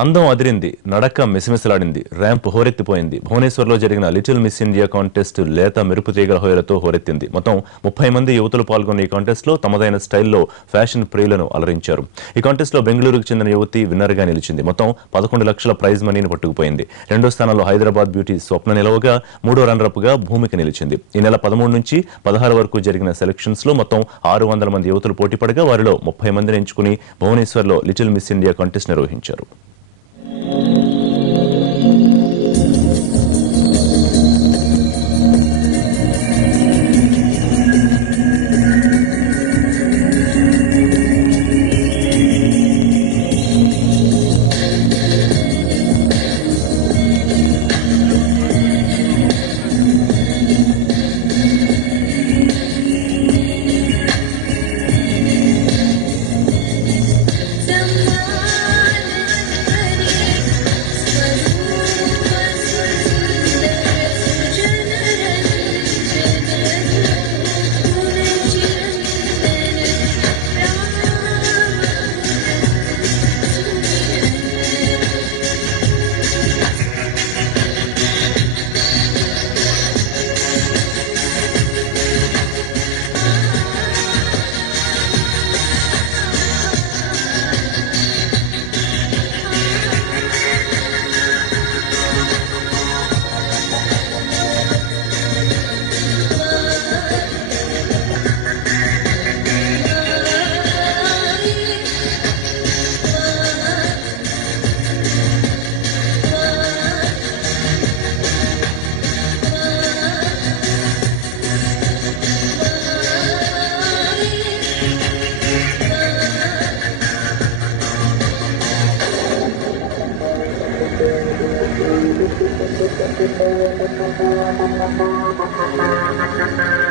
అందం అదిరింది, నడక మిసమిసలాడింది, ర్యాంప్ హోరెత్తిపోయింది. భువనేశ్వర్లో జరిగిన లిటిల్ మిస్ ఇండియా కాంటెస్ట్ లేత మెరుపు తీగల హోయలతో హోరెత్తింది. మొత్తం 30 మంది యువతులు పాల్గొన్న ఈ కాంటెస్ట్లో తమదైన స్టైల్లో ఫ్యాషన్ ప్రియులను అలరించారు. ఈ కాంటెస్ట్లో బెంగళూరుకు చెందిన యువతి విన్నర్గా నిలిచింది. మొత్తం 11 లక్షల ప్రైజ్ మనీని పట్టుకుపోయింది. రెండో స్థానంలో హైదరాబాద్ బ్యూటీ స్వప్న నిలవగా, మూడో రన్నరప్గా భూమిక నిలిచింది. ఈ నెల 13 నుంచి 16 వరకు జరిగిన సెలక్షన్స్ లో మొత్తం 600 మంది యువతులు పోటీ పడగా వారిలో 30 మందిని ఎంచుకుని భువనేశ్వర్లో లిటిల్ మిస్ ఇండియా కాంటెస్ట్ నిర్వహించారు. Thank you.